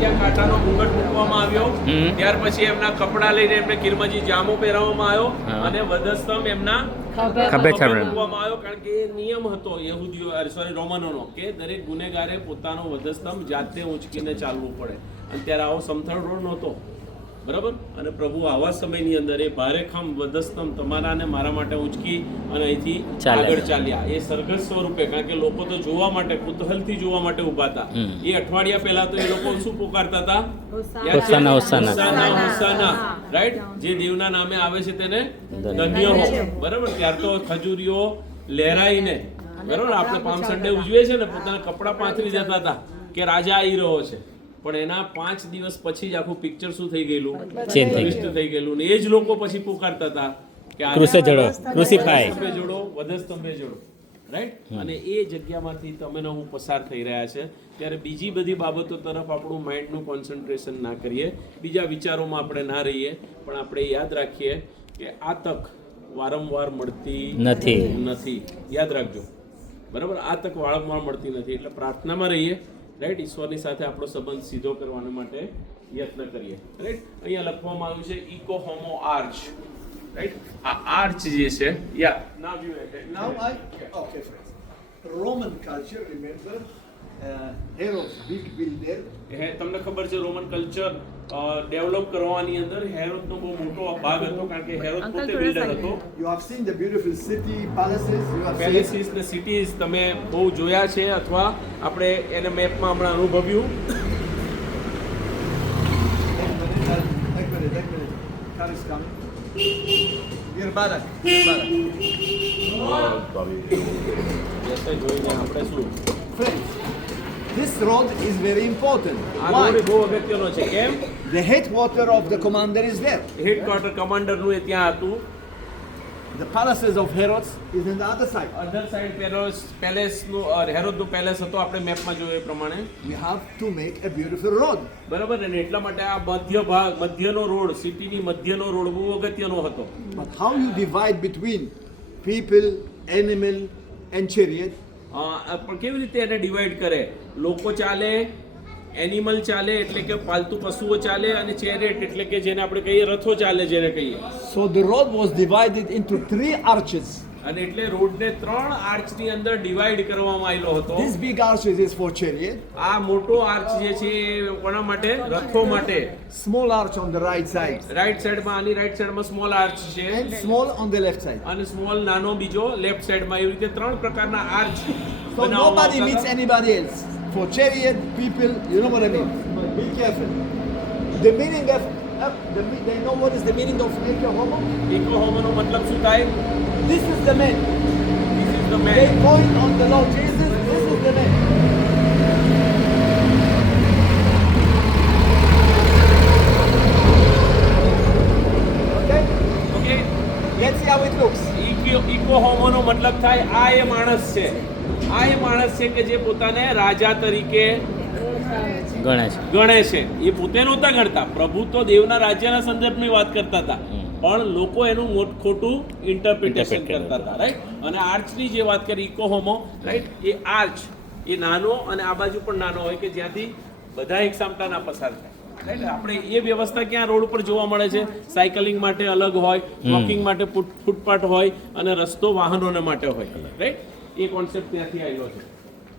ત્યાં કાંટાનો ઘૂંઘટ મૂકવામાં આવ્યો, ત્યાર પછી એમના કપડા લઈને એમને કિરમજી જામો પહેરાવવામાં આવ્યો અને વધસ્તંભ એમના ખભે મૂકવામાં આવ્યો, કારણ કે એ નિયમ હતો રોમનોનો કે દરેક ગુનેગારે પોતાનો વધસ્તંભ જાતે ઊંચકીને ચાલવું પડે, અને ત્યારે આવો સમથળ રોડ નહોતો, બરાબર. અને પ્રભુ આવા સમયની અંદર એ ભારેખમ વધસ્તંભ તમારા અને મારા માટે ઊંચકી અને અહીંથી આગળ ચાલ્યા. એ સરઘસ સ્વરૂપે, કારણ કે લોકો તો જોવા માટે, કુતૂહલથી જોવા માટે ઉભા હતા. એ અઠવાડિયા પહેલા તો એ લોકો શું પુકારતા હતા? હોસાના, રાઈટ? જે દેવના નામે આવે છે તેને ધન્ય હો, બરાબર. ત્યાર તો ખજૂરીઓ લહેરાઈને, બરાબર, આપણે પામ સન્ડે ઉજવીએ છે ને, પોતાના કપડા પાથરી જતા હતા કે રાજા આવી રહ્યો છે. પણ એના 5 દિવસ પછી જ આખું પિક્ચર શું થઈ ગયેલું? ટ્વિસ્ટ થઈ ગયેલું. ને એ જ લોકો પછી પુકારતા હતા કે ક્રુસે જોડો, ક્રુસિફાય જોડો, વધસ્તંભે જોડો, રાઈટ? અને એ જગ્યામાંથી તમે હું પસાર થઈ રહ્યા છે, ત્યારે બીજી બધી બાબતો તરફ આપણું માઇન્ડનું કોન્સન્ટ્રેશન ના કરીએ, બીજા વિચારોમાં આપણે ના રહીએ, પણ આપણે યાદ રાખીએ કે આ તક વારંવાર મળતી નથી. યાદ રાખજો, બરાબર? આ તક વારંવાર મળતી નથી. એટલે પ્રાર્થનામાં રહીએ, રાઈટ? ઈશ્વરની સાથે આપણો સંબંધ સીધો કરવા માટે યત્ન કરીએ, રાઈટ? અહીંયા લખવામાં આવ્યું છે ઇકો હોમો આર્ચ, રાઈટ? આ આર્ચ જે છે, Roman culture, remember, Herod's big builder. તમને ખબર છે રોમન કલ્ચર ડેવલપ કરવાની અંદર હેરોદનો બહુ મોટો ભાગ હતો, કારણ કે હેરોદ પોતે બિલ્ડર હતો. You have seen the beautiful city, palaces, you have palaces ને સિટીઝ તમે બહુ જોયા છે, અથવા આપણે એને મેપમાં હમણાં અનુભવ્યું. Ek minute. Car is coming. Dear Barak. જોઈને આપણે શું, Friends, this road is very important. આ Why? રોડ બહુ અગત્યનો છે. કેમ? The headquarter of the commander is there. Headquarter કમાન્ડરનું એ ત્યાં હતું. The palaces of Herods is on the other side. Other side પેલેસનું હેરોદનું પેલેસ હતો, આપણે મેપમાં જોયું એ પ્રમાણે, We have to make a beautiful road. બરાબર ને? એટલા માટે આ મધ્યનો રોડ, સિટીની મધ્યનો રોડ બહુ અગત્યનો હતો. But how you divide between people, animal and chariot? પણ કેવી રીતે એને ડિવાઈડ કરે? લોકો ચાલે, એનિમલ ચાલે એટલે કે પાલતુ પશુઓ ચાલે, અને ચેરેટ એટલે કે જેને આપણે કહીએ રથો ચાલે, જેને કહીએ. So the road was divided into 3 arches. અને એટલે રોડને 3 આર્ચની અંદર ડિવાઈડ કરવામાં આવેલો હતો. This big arches is for chariot. આ મોટો આર્ચ જે છે એ કોના માટે? રથો માટે. Small arch on the right side. Right સાઈડમાં, આની રાઈટ સાઈડમાં સ્મોલ આર્ચ છે, And small on the left side. અને સ્મોલ નાનો બીજો લેફ્ટ સાઈડમાં. એવી રીતે 3 પ્રકારના arch So nobody meets anybody else. For chariot, people, you know what I mean. Be careful. The meaning of, they know what is the meaning of Eko Homo? ઇકો હોમોનો મતલબ શું થાય? This is the man. This is the They man. point on the Lord Jesus. This is the man. Okay? Okay, Let's see how it looks. ઇકો હોમોનો મતલબ થાય આ એ માણસ છે. આ એ માણસ છે કે જે પોતાને રાજા તરીકે ગણે છે. એ પોતે નહોતા ગણતા. પ્રભુ તો દેવના રાજ્યના સંદર્ભની વાત કરતા હતા, પણ લોકો એનું ખોટું ઇન્ટરપ્રિટેશન કરતા હતા, રાઈટ? અને આર્ચની જે વાત કરી ઇકો હોમો, રાઈટ? એ આર્ચ એ નાનો અને આ બાજુ પણ નાનો હોય, કે જ્યાંથી બધા એક સામટા ના પસાર થાય, રાઈટ? આપણે એ વ્યવસ્થા ક્યાં રોડ ઉપર જોવા મળે છે? સાયકલિંગ માટે અલગ હોય, વોકિંગ માટે ફૂટપાથ હોય, અને રસ્તો વાહનોને માટે હોય, રાઈટ? એ કોન્સેપ્ટ ત્યાંથી આવેલો છે.